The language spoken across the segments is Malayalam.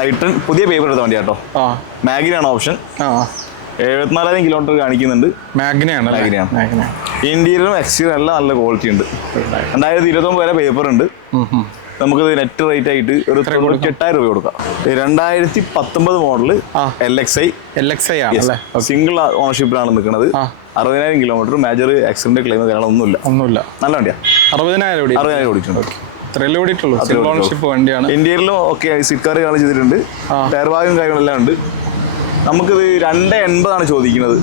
ഐട്ടൺ പുതിയ പേപ്പർ എടുത്ത വണ്ടി കേട്ടോ. മാഗ്നയാണ് ഓപ്ഷൻ. 74,000 കിലോമീറ്റർ കാണിക്കുന്നുണ്ട്. മാഗ്നയാണ്. ഇന്റീരിയറും എക്സ്റ്റീരിയറും എല്ലാം നല്ല ക്വാളിറ്റി ഉണ്ട്. 2029 വരെ പേപ്പർ ഉണ്ട്. നമുക്കത് നെറ്റ് റേറ്റ് ആയിട്ട് ഒരു 98,000 രൂപ കൊടുക്കാം. 2019 മോഡല് LXi ആണ്. സിംഗിൾ ഓണർഷിപ്പിലാണ് നിൽക്കുന്നത്. 60,000 കിലോമീറ്റർ. മേജർ ആക്സിഡന്റ് ക്ലെയിം ഒന്നുമില്ല. നല്ല വണ്ടിയാണ്. 60,000 ഓടിച്ചിട്ടുണ്ട്. ഇന്ത്യയിലും ഒക്കെ സീറ്റ് കാർ കാണാൻ ചെയ്തിട്ടുണ്ട്. ടയർ ഭാഗം കാര്യങ്ങളെല്ലാം ഉണ്ട്. നമുക്കിത് 280 ചോദിക്കുന്നത്.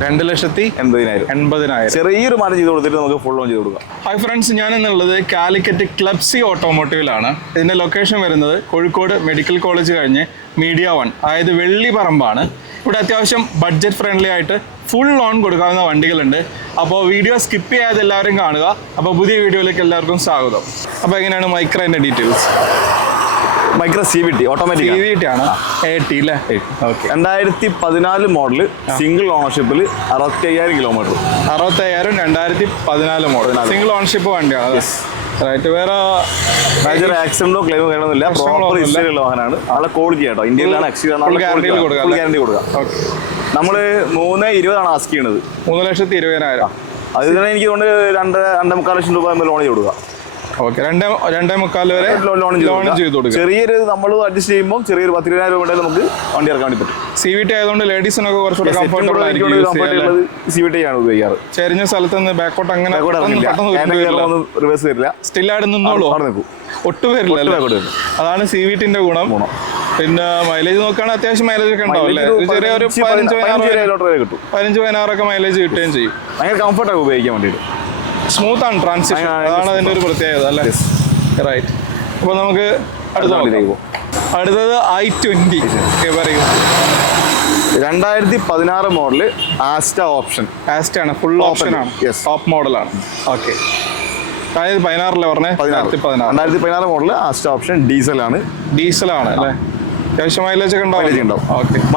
2,80,000 ചെറിയൊരു മാറ്റം ചെയ്ത് കൊടുത്തിട്ട് നമുക്ക് ഫുൾ ഓൺ ചെയ്ത് കൊടുക്കാം. ഹായ് ഫ്രണ്ട്സ്, ഞാൻ എന്നുള്ളത് കാലിക്കറ്റ് ക്ലബ്സി ഓട്ടോമോട്ടീവിലാണ്. ഇതിന്റെ ലൊക്കേഷൻ വരുന്നത് കോഴിക്കോട് മെഡിക്കൽ കോളേജ് കഴിഞ്ഞ് മീഡിയ 1, അതായത് വെള്ളിപ്പറമ്പാണ്. ഇവിടെ അത്യാവശ്യം ബഡ്ജറ്റ് ഫ്രണ്ട്ലി ആയിട്ട് ഫുൾ ഓൺ കൊടുക്കാവുന്ന വണ്ടികളുണ്ട്. അപ്പോൾ വീഡിയോ സ്കിപ്പ് ചെയ്യാതെ എല്ലാവരും കാണുക. അപ്പോൾ പുതിയ വീഡിയോയിലേക്ക് എല്ലാവർക്കും സ്വാഗതം. അപ്പോൾ എങ്ങനെയാണ് മൈക്രേന്റെ ഡീറ്റെയിൽസ്? മൈക്രോ CVT ഓട്ടോമാറ്റിക് ആണ്. 2014 മോഡല് സിംഗിൾ ഓണർഷിപ്പിൽ 65,000 കിലോമീറ്റർ. 2014 മോഡൽ സിംഗിൾ ഓണർഷിപ്പ് വണ്ടിയാണ്. വേറെ മേജർ ആക്സിഡന്റോ ക്ലെയിമോ വേണമെന്നില്ല. പ്രോപ്പർ ഹിസ്റ്ററിയുള്ള വാഹനമാണ്. നല്ല ക്വാളിറ്റി കേട്ടോ. ഇന്ത്യയിലാണ് ഗ്യാരണ്ടി കൊടുക്കുക. നമ്മള് 3,20,000 ആസ്ക് ചെയ്യണത്. 3,20,000. അതിൽ തന്നെ എനിക്ക് കൊണ്ട് 2.25 ലക്ഷം രൂപ ലോൺ ചെയ്ത് കൊടുക്കുക. 2.25 വരെ ലോൺ ചെയ്ത് കൊടുക്കുക. ചെറിയൊരു നമ്മൾ അഡ്ജസ്റ്റ് ചെയ്യുമ്പോൾ ചെറിയൊരു 10,000 രൂപ നമുക്ക് വണ്ടി ഇറക്കാൻ വേണ്ടി പറ്റും. CVT ആയതുകൊണ്ട് ലേഡീസിനൊക്കെ കുറച്ചുകൂടെ കംഫർട്ടബിൾ ആയിരിക്കും. CVT ആണ് ഉപയോഗിക്കാറ്. ചെരിഞ്ഞ സ്ഥലത്ത് നിന്ന് ബാക്കോട്ട് അങ്ങനെ റിവേഴ്സ് വരില്ല. സ്റ്റില്ലായിട്ട് നിന്നോളൂ, ഒട്ടും വരില്ല. അതാണ് CVTന്റെ ഗുണം. പിന്നെ മൈലേജ് നോക്കുകയാണെങ്കിൽ അത്യാവശ്യം മൈലേജ് ഒക്കെ ഉണ്ടാവും അല്ലേ? ചെറിയൊരു 15-16 മൈലേജ് കിട്ടുകയും ചെയ്യും. ഭയങ്കര കംഫർട്ടാണ് ഉപയോഗിക്കാൻ വേണ്ടിയിട്ട്. സ്മൂത്ത് ആണ് ട്രാൻസിഷൻ. അതാണ് അതിന്റെ ഒരു പ്രത്യേകത അല്ലേ? റൈറ്റ്. അപ്പോൾ നമുക്ക് അടുത്തത് i20 പറയൂ. 2016 മോഡല് ആസ്റ്റ ഓപ്ഷൻ. ആണ്, ഫുൾ ഓപ്ഷൻ ആണ്, ടോപ്പ് മോഡലാണ്. ഓക്കെ. 2016 പറഞ്ഞേ? 2016 മോഡല് ആസ്റ്റ ഓപ്ഷൻ ഡീസലാണ് അല്ലേ? അത്യാവശ്യം മൈലേജ് ഒക്കെ ഉണ്ടാവും.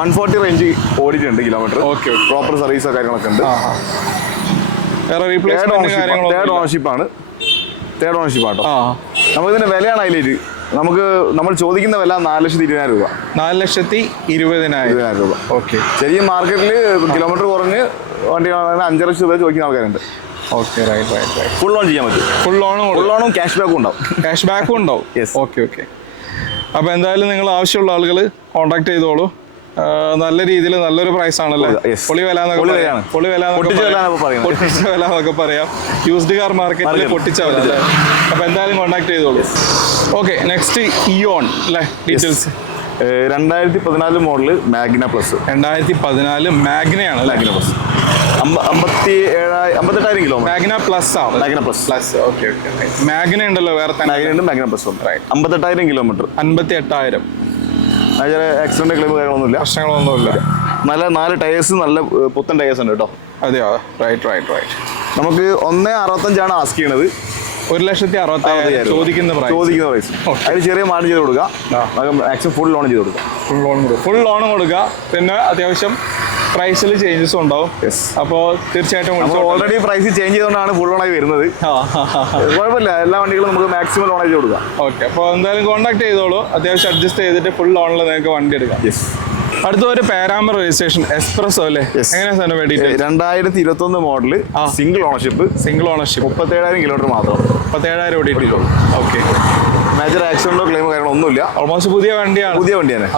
140 റേഞ്ച് ഓടിയിട്ടുണ്ട് കിലോമീറ്റർ. ഓക്കെ. പ്രോപ്പർ സർവീസോ കാര്യങ്ങളൊക്കെ ഉണ്ട്. വേറെ റീപ്ലേസ്മെന്റ് കാര്യങ്ങളോ? തേർഡ് ഓണർഷിപ്പ് ആട്ടോ. നമുക്ക് ഇതിന്റെ വിലയാണ് ഹൈലൈറ്റ്. നമ്മൾ ചോദിക്കുന്ന വില 4,20,000 രൂപ. 4,20,000 രൂപ. ഓക്കെ. ചെറിയ മാർക്കറ്റിൽ കിലോമീറ്റർ കുറഞ്ഞ് വണ്ടി 5 ലക്ഷം രൂപ ചോദിക്കുന്ന ആൾക്കാരുണ്ട്. ഓക്കെ. റൈറ്റ്. ഫുൾ ഓൺ ചെയ്യാൻ പറ്റും. ഫുൾ ഓണും ക്യാഷ് ബാക്കും ഉണ്ടാവും. ഓക്കെ. അപ്പോൾ എന്തായാലും നിങ്ങൾ ആവശ്യമുള്ള ആളുകൾ കോൺടാക്ട് ചെയ്തോളൂ. നല്ല രീതിയിൽ നല്ലൊരു പ്രൈസ് ആണല്ലേ? പൊളി വില എന്നൊക്കെ പറയാം. യൂസ്ഡ് കാർ മാർക്കറ്റിൽ പൊട്ടിച്ച വില അല്ലേ? അപ്പോൾ എന്തായാലും കോൺടാക്ട് ചെയ്തോളൂ. ഓക്കെ. നെക്സ്റ്റ് ഇയോൺ അല്ലേ? ഡീറ്റെയിൽസ്. 2014 model Magna plus. 2014 മാഗ്നയാണ്. Magna plus 58,000 kilometre. Magna plus ആണ്. ഓക്കെ. മാഗ്ന ഉണ്ടല്ലോ വേറെ തന്നെ. Magna plus 58,000 kilometre. 58,000. Accident claim പ്രശ്നങ്ങളൊന്നുമില്ല. നല്ല 4 ടയേഴ്സ്, നല്ല പുത്തൻ ടയേഴ്സ് ഉണ്ട് കേട്ടോ. അതെയോ? റൈറ്റ്. നമുക്ക് 1.65 ആസ്ക് ചെയ്യണത്. 1,60,000 ചോദിക്കുന്ന പ്രൈസ്. അതിന് ചെറിയ മാറ്റം ചെയ്ത് കൊടുക്കുക. മാക്സിമം ഫുൾ ലോൺ ചെയ്ത് കൊടുക്കുക. ഫുൾ ലോൺ കൊടുക്കുക. പിന്നെ അത്യാവശ്യം പ്രൈസിൽ ചേഞ്ചസ് ഉണ്ടാവും. അപ്പോൾ തീർച്ചയായിട്ടും ഓൾറെഡി പ്രൈസ് ചേഞ്ച് ചെയ്തുകൊണ്ടാണ് ഫുൾ ലോണായി വരുന്നത്. കുഴപ്പമില്ല, എല്ലാ വണ്ടികളും നമുക്ക് മാക്സിമം ലോൺ ചെയ്ത് കൊടുക്കാം. ഓക്കെ. അപ്പോൾ എന്തായാലും കോൺടാക്ട് ചെയ്തോളൂ. അത്യാവശ്യം അഡ്ജസ്റ്റ് ചെയ്തിട്ട് ഫുൾ ലോണിൽ നിങ്ങൾക്ക് വണ്ടി എടുക്കാം. അടുത്ത ഒരു പാരാമർ രജിസ്ട്രേഷൻ എക്സ്പ്രസോ അല്ലേ? എങ്ങനെയാണ് സാറിന് വേണ്ടിയിട്ട്? 2021 മോഡല് സിംഗിൾ ഓണർഷിപ്പ്. 37,000 കിലോമീറ്റർ മാത്രം. 37,000 ഓടിയിട്ടുള്ളൂ. ഓക്കെ. മേജർ ആക്സിഡന്റോ ക്ലെയിമോ കാര്യങ്ങളൊന്നുമില്ല. ഓൾമോസ്റ്റ് പുതിയ വണ്ടിയാണ്. തന്നെ.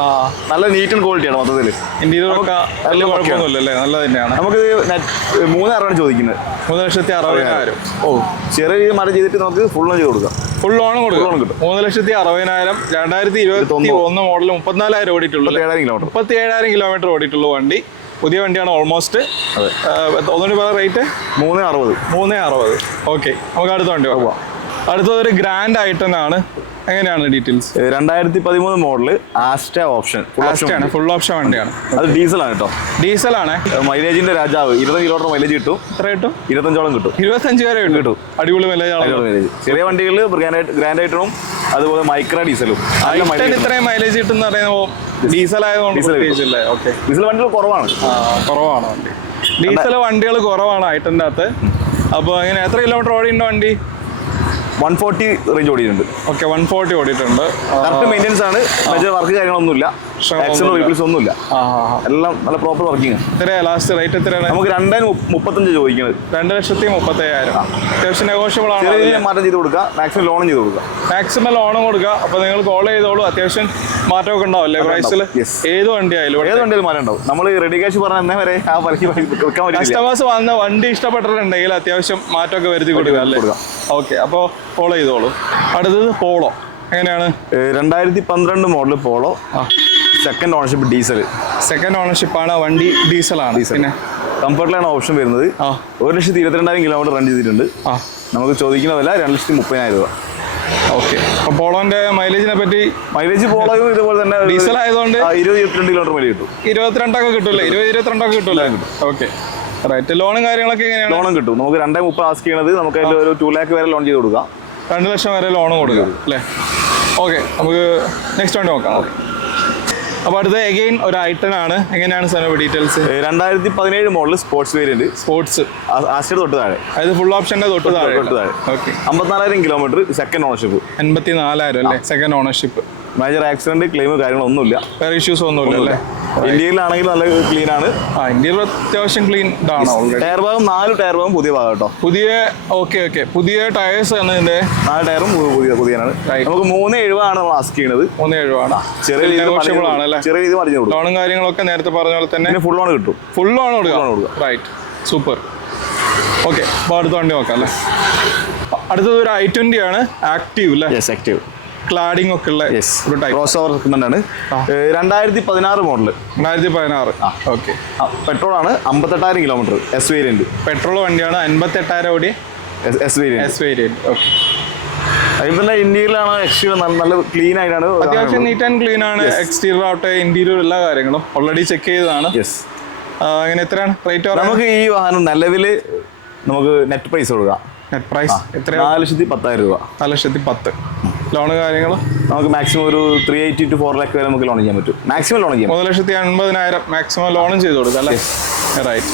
നല്ല നീറ്റ് ആൻഡ് ക്വാളിറ്റിയാണ് മൊത്തത്തിൽ. ഇന്റീരിയറൊക്കെ വലിയ കുഴപ്പമൊന്നുമില്ല, നല്ല തന്നെയാണ്. നമുക്ക് 3,60,000 ചോദിക്കുന്നത്. 3,60,000. ഓ, ചെറിയ മാറ്റം ചെയ്തിട്ട് നമുക്ക് ഫുൾ ലോൺ ചെയ്ത് കൊടുക്കാം. ഫുൾ ലോൺ കിട്ടും. 3,60,000. 2021 മോഡൽ 34,000 ഓടിയിട്ടുള്ളൂ. 37,000 കിലോമീറ്റർ ഓടിയിട്ടുള്ളൂ വണ്ടി. പുതിയ വണ്ടിയാണ് ഓൾമോസ്റ്റ്. ഒന്നുകൂടി പറയാം റേറ്റ്. 3,60,000. ഓക്കെ. നമുക്ക് അടുത്ത വണ്ടി പോകാം. അടുത്തതൊരു ഗ്രാൻഡ് ഐട്ടൺ ആണ്. എങ്ങനെയാണ് details? 2013 model Asta option. Full option വണ്ടിയാണ്. അത് ഡീസലാണ് കേട്ടോ. ഡീസലാണ്. മൈലേജിന്റെ രാജാവ്. 20 കിലോമീറ്റർ മൈലേജ് കിട്ടും. എത്ര കിട്ടും? 25 കിട്ടും. 25 വരെ കിട്ടും. അടിപൊളി മൈലേജ്. ചെറിയ വണ്ടികളിൽ ഗ്രാൻഡ് ഐറ്റണും അതുപോലെ മൈക്ര ഡീസലും ഇത്രയും മൈലേജ് കിട്ടും എന്ന് പറയുമ്പോൾ ഡീസൽ ആയതുകൊണ്ട് ഡീസൽ വണ്ടികൾ കുറവാണ് വണ്ടി. ഡീസൽ വണ്ടികൾ കുറവാണ് ഐറ്റന്റെ അകത്ത്. അപ്പോൾ അങ്ങനെ എത്ര കിലോമീറ്റർ ഓടിയുണ്ടോ വണ്ടി? 140 റേഞ്ച് ഓടിയിട്ടുണ്ട്. ഓക്കെ, 140 ഓടിയിട്ടുണ്ട്. കറക്റ്റ് മെയിൻ്റെനൻസ് ആണ്, മേജർ വർക്ക് കാര്യങ്ങളൊന്നുമില്ല, ആക്സിഡന്റ് റീപ്ലേസ് ഒന്നുമില്ല, എല്ലാം നല്ല പ്രോപ്പർ വർക്കിംഗ്. എത്രയാ ലാസ്റ്റ് റേറ്റ് എത്രയാണ്? നമുക്ക് 2,35 ചോദിക്കുന്നത്. 2,35,000. അത്യാവശ്യം നെഗോഷ്യബിൾ ആണ്. ചെറിയ മാറ്റം ചെയ്ത് കൊടുക്കുക, മാക്സിമം ലോണും ചെയ്ത് കൊടുക്കുക. മാക്സിമം ലോണും കൊടുക്കുക. അപ്പോൾ നിങ്ങൾ കോൾ ചെയ്തോളൂ, അത്യാവശ്യം മാറ്റമൊക്കെ ഉണ്ടാവില്ലേ പ്രൈസിൽ? ഏത് വണ്ടി ആയാലും ഏത് വണ്ടിയാലും മാറ്റം ഉണ്ടാവും. നമ്മൾ റെഡി ക്യാഷ് പറഞ്ഞാൽ എന്നേ വരെ ആ വിലയ്ക്ക് വിൽക്കാൻ പറ്റില്ല. കസ്റ്റമേഴ്സ് വന്ന് വണ്ടി ഇഷ്ടപ്പെട്ടിട്ടുണ്ടെങ്കിൽ അത്യാവശ്യം മാറ്റമൊക്കെ വരുത്തി കൊടുക്കുക അല്ലേ? ഓക്കെ, അപ്പോൾ ഫോളോ ചെയ്തോളൂ. അടുത്തത് പോളോ. എങ്ങനെയാണ്? 2012 model Polo, second ownership, diesel. Second ഓണർഷിപ്പാണ്, വണ്ടി ഡീസലാണ്. പിന്നെ കംഫർട്ടിലാണ് ഓപ്ഷൻ വരുന്നത്. 1,22,000 കിലോമീറ്റർ റൺ ചെയ്തിട്ടുണ്ട്. നമുക്ക് ചോദിക്കുന്ന വില 2,30,000 രൂപ. ഓക്കെ, അപ്പോൾ പോളോന്റെ മൈലേജിനെ പറ്റി? മൈലേജ് പോളോയും ഇതുപോലെ തന്നെ ഡീസൽ ആയതുകൊണ്ട് 20-22 കിലോമീറ്റർ മൈലേജ് കിട്ടും. 22 കിട്ടൂല്ലേ? 22 കിട്ടൂല്ലേ? Okay, right. ലോണും കാര്യങ്ങളൊക്കെ എങ്ങനെയാണ്? ലോണും കിട്ടും. നമുക്ക് 2,30,000 ആസ്ക് ചെയ്യണത്, നമുക്ക് അതിൽ ഒരു 2 lakh വരെ ലോൺ ചെയ്ത് കൊടുക്കാം. 2 ലക്ഷം വരെ ലോൺ കൊടുക്കാം അല്ലേ? ഓക്കെ, നമുക്ക് നെക്സ്റ്റ് വണ്ടി നോക്കാം. ഓക്കെ, അപ്പോൾ അടുത്ത എഗെയിൻ ഒരു I10 ആണ്. എങ്ങനെയാണ് sir details? 2017 model sports variant, sports Aster തൊട്ട് താഴെ, അതായത് ഫുൾ ഓപ്ഷന്റെ തൊട്ട് താഴെ. Okay, 54,000 kilometre, second ownership. 84,000 അല്ലേ second ownership. Major accident claim കാര്യങ്ങളൊന്നുമില്ല, വേറെ ഇഷ്യൂസ് ഒന്നുമില്ല അല്ലേ? ഇന്ത്യയിലാണെങ്കിൽ നല്ല ക്ലീൻ ആണ്. ഇന്ത്യയിൽ അത്യാവശ്യം ക്ലീൻ ആണ്. ടയർ ഭാഗം 4 ടയർ ഭാഗം പുതിയ ഭാഗം കേട്ടോ. പുതിയ പുതിയ ടയേഴ്സ് ആണ് ഇതിന്റെ. 4 ടയറും പുതിയതാണ്. നമുക്ക് 3,70 ആണ് നമ്മൾ ആസ്ക് ചെയ്യുന്നത്. 3,70 ആണ്. ചെറിയ നെഗോഷ്യബിൾ ആണ് അല്ലേ? ചെറിയ രീതി മറിഞ്ഞു കൊടുക്കും. ലോണും കാര്യങ്ങളൊക്കെ നേരത്തെ പറഞ്ഞ പോലെ തന്നെ ഫുൾ ലോൺ കിട്ടും. ഫുൾ ലോൺ കൊടുക്കാം. Right, super. ഓക്കെ, അപ്പോൾ അടുത്ത വണ്ടി നോക്കാം അല്ലേ? അടുത്തത് ഒരു I20 ആണ്, ആക്റ്റീവ് അല്ലേ? Yes, active. ക്ലാഡിംഗ് ഒക്കെ ഉള്ള ഒരു ടൈപ്പ് ക്രോസ് ഓവർ ആണ്. 2016 മോഡൽ. 2016. ഓക്കെ, പെട്രോൾ ആണ്. 58,000 കിലോമീറ്റർ, എസ് വേരിയന്റ്. പെട്രോൾ വണ്ടിയാണ്. 58,000 ഓടി, എസ് വേരിയന്റ്. ഓക്കെ, അതിൽ തന്നെ ഇന്ത്യയിലാണ് എക്സ്റ്റീരിയർ നല്ല ക്ലീൻ ആയിട്ടാണ്. അത്യാവശ്യം നീറ്റ് ആൻഡ് ക്ലീൻ ആണ്. എക്സ്റ്റീരിയർ ആവട്ടെ, ഇന്റീരിയർ എല്ലാ കാര്യങ്ങളും ഓൾറെഡി ചെക്ക് ചെയ്തതാണ്. അങ്ങനെ എത്രയാണ് റേറ്റ്? നമുക്ക് ഈ വാഹനം നിലവിൽ നമുക്ക് നെറ്റ് പ്രൈസ് കൊടുക്കാം. നെറ്റ് പ്രൈസ് എത്രയാണ്? 4,10,000 രൂപ. 4,10,000. ലോണ് കാര്യങ്ങൾ നമുക്ക് മാക്സിമം ഒരു 380 to 4 lakh വരെ നമുക്ക് ലോൺ ചെയ്യാൻ പറ്റും. മാക്സിമം ലോൺ ചെയ്യാം. 1,80,000 മാക്സിമം ലോണും ചെയ്ത് കൊടുക്കാം അല്ലേ? റൈറ്റ്.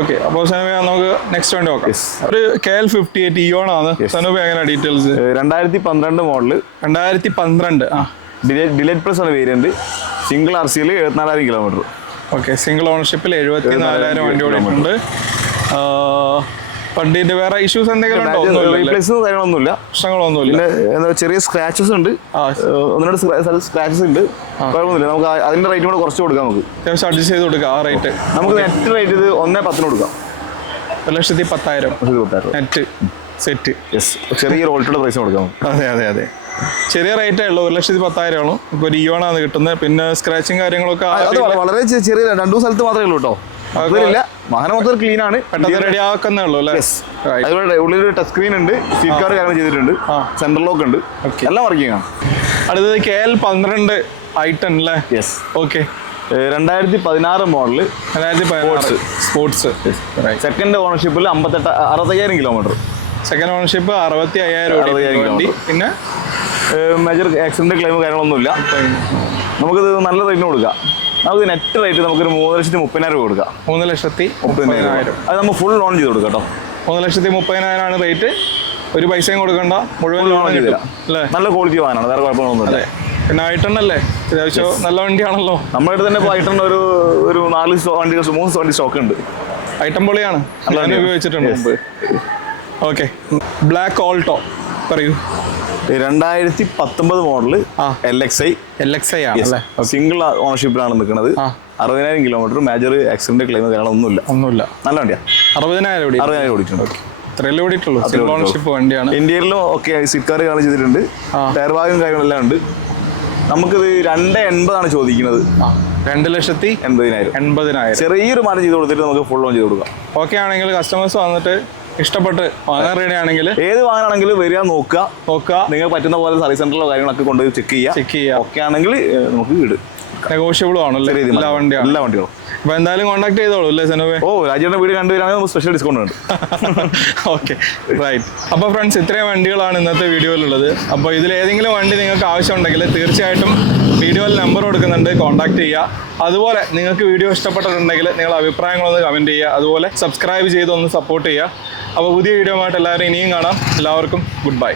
ഓക്കെ, അപ്പോൾ സനൂപ നമുക്ക് നെക്സ്റ്റ് വണ്ടി നോക്കാം. ഒരു KL58 ഇയോൺ ആണ്. സനൂപ എങ്ങനെ ഡീറ്റെയിൽസ്? 2012 മോഡൽ, 2012. ഡിലൈറ്റ് പ്ലസ് ആണ് വേരിയന്റ്. സിംഗിൾ RCയിൽ 74,000 കിലോമീറ്റർ. ഓക്കെ, സിംഗിൾ ഓണർഷിപ്പിൽ 74,000 വണ്ടി ഓടിയിട്ടുണ്ട്. വണ്ടിന്റെ വേറെ ഇഷ്യൂസ് എന്തെങ്കിലും ഉണ്ടോ? കാര്യങ്ങളൊന്നുമില്ല, പ്രശ്നങ്ങളൊന്നുമില്ല. ചെറിയ സ്ക്രാച്ചസ് ഉണ്ട്, 1-2 സ്ക്രാച്ചസ് ഉണ്ട്. കുഴപ്പമൊന്നുമില്ല. നമുക്ക് അതിന്റെ റേറ്റ് കൂടെ കുറച്ച് കൊടുക്കാം. നമുക്ക് അത്യാവശ്യം അഡ്ജസ്റ്റ് ചെയ്ത് കൊടുക്കാം. ആ റേറ്റ് നമുക്ക് നെറ്റ് റേറ്റ് ഇത് 1,10,000 കൊടുക്കാം. 1,10,000 നെറ്റ് സെറ്റ്. യെസ്, ചെറിയ റോൾട്ടുള്ള പ്രൈസ് കൊടുക്കാം. അതെ, ചെറിയ റേറ്റേ ഉള്ളൂ. 1,10,000 ആണ്. ഇപ്പോൾ ഒരു ഇയോണാണ് കിട്ടുന്നത്. പിന്നെ സ്ക്രാച്ചിങ് കാര്യങ്ങളൊക്കെ വളരെ ചെറിയ 2 സ്ഥലത്ത് മാത്രമേ ഉള്ളൂ കേട്ടോ. അതില്ല, വാഹനം മൊത്തം ക്ലീൻ ആണ്. പെട്ടെന്ന് റെഡി ആക്കുന്നേ ഉള്ളൂ അല്ലേ? അതുപോലെ ഉള്ളിലൊരു ടച്ച് സ്ക്രീൻ ഉണ്ട്, സീറ്റ് കാർഡ് കാര്യങ്ങൾ ചെയ്തിട്ടുണ്ട്, സെൻട്രൽ ലോക്ക് ഉണ്ട്, എല്ലാം വർക്കിംഗ് ആണ്. അടുത്തത് KL12 I10 അല്ലേ? Yes. Okay, 2016 model, 2016 sports. Second ഓണർഷിപ്പിൽ 65,000 കിലോമീറ്റർ. സെക്കൻഡ് ഓണർഷിപ്പ് 65,000 വണ്ടി. പിന്നെ മേജർ ആക്സിഡന്റ് ക്ലെയിം കാര്യങ്ങളൊന്നുമില്ല. നമുക്കിത് നല്ല റേറ്റിന് കൊടുക്കാം. നമുക്ക് നെറ്റ് റേറ്റ് നമുക്കൊരു 3,30,000 രൂപ കൊടുക്കാം. 3,30,000. അത് നമ്മൾ ഫുൾ ലോൺ ചെയ്ത് കൊടുക്കാം കേട്ടോ. 3,30,000 ആണ് റേറ്റ്. ഒരു പൈസയും കൊടുക്കണ്ട, മുഴുവൻ ലോൺ ചെയ്തില്ല അല്ലേ? നല്ല ക്വാളിറ്റി വാഹനമാണ്, വേറെ കുഴപ്പമൊന്നുമില്ല. പിന്നെ I10 അല്ലേ? അത്യാവശ്യം നല്ല വണ്ടിയാണല്ലോ. നമ്മുടെ അടുത്ത് തന്നെ I10 ഒരു 4 വണ്ടി 3 വണ്ടി സ്റ്റോക്ക് ഉണ്ട്. I10 പൊളിയാണ്, ഞാൻ ഉപയോഗിച്ചിട്ടുണ്ട് മുമ്പ്. ഓക്കെ, ബ്ലാക്ക് ഓൾട്ടോ പറയൂ. 2019 മോഡല് LXi ആണ്. സിംഗിൾ ഓണർഷിപ്പിലാണ് നിൽക്കുന്നത്. 60,000 കിലോമീറ്റർ, മേജർ ആക്സിഡന്റ് ക്ലെയിം കാര്യങ്ങളൊന്നുമില്ല. നല്ല വണ്ടിയാണ്. 60,000 ഓടിയിട്ടുണ്ട്. ഇത്രയല്ലേ ഓടിയിട്ടുള്ളൂ. സിംഗിൾ ഓണർഷിപ്പ് വണ്ടിയാണ്. ഇന്ത്യയിലും ഒക്കെ സീറ്റ് കാർ കാണാൻ ചെയ്തിട്ടുണ്ട്. ടയർ ഭാഗം കാര്യങ്ങളെല്ലാം ഉണ്ട്. നമുക്കിത് 2,80,000 ആണ് ചോദിക്കുന്നത്. 2,80,000. ചെറിയൊരു മാറ്റം ചെയ്ത് കൊടുത്തിട്ട് നമുക്ക് ഫുൾ ലോൺ ചെയ്ത് കൊടുക്കാം. ഓക്കെ ആണെങ്കിൽ കസ്റ്റമേഴ്സ് വന്നിട്ട് ഇഷ്ടപ്പെട്ട് വാങ്ങാൻ റെഡി ആണെങ്കിൽ ഏത് വാങ്ങാനാണെങ്കിലും വരിക, നോക്കുക. നിങ്ങൾക്ക് പറ്റുന്ന പോലെ സർവീസ് സെന്ററിലോ കാര്യങ്ങളൊക്കെ കൊണ്ടുപോയി ചെക്ക് ചെയ്യുക. ഓക്കെ ആണെങ്കിൽ നമുക്ക് വീട് നെഗോഷ്യബിളും ആണല്ലോ എല്ലാ വണ്ടികളും. അപ്പൊ എന്തായാലും കോൺടാക്ട് ചെയ്തോളൂ അല്ലേ സനൂപേ? രാജേട്ടൻ്റെ വീട് കണ്ടുവരാണെങ്കിൽ സ്പെഷ്യൽ ഡിസ്കൗണ്ട് ഉണ്ട്. Okay, right. അപ്പോൾ ഫ്രണ്ട്സ്, ഇത്രയും വണ്ടികളാണ് ഇന്നത്തെ വീഡിയോയിലുള്ളത്. അപ്പോൾ ഇതിൽ ഏതെങ്കിലും വണ്ടി നിങ്ങൾക്ക് ആവശ്യമുണ്ടെങ്കിൽ തീർച്ചയായിട്ടും വീഡിയോയിൽ നമ്പർ കൊടുക്കുന്നുണ്ട്, കോൺടാക്ട് ചെയ്യുക. അതുപോലെ നിങ്ങൾക്ക് വീഡിയോ ഇഷ്ടപ്പെട്ടിട്ടുണ്ടെങ്കിൽ നിങ്ങൾ അഭിപ്രായങ്ങളൊന്ന് കമൻറ്റ് ചെയ്യുക. അതുപോലെ സബ്സ്ക്രൈബ് ചെയ്തൊന്ന് സപ്പോർട്ട് ചെയ്യുക. അപ്പോൾ പുതിയ വീഡിയോ ആയിട്ട് എല്ലാവരും ഇനിയും കാണാം. എല്ലാവർക്കും ഗുഡ് ബൈ.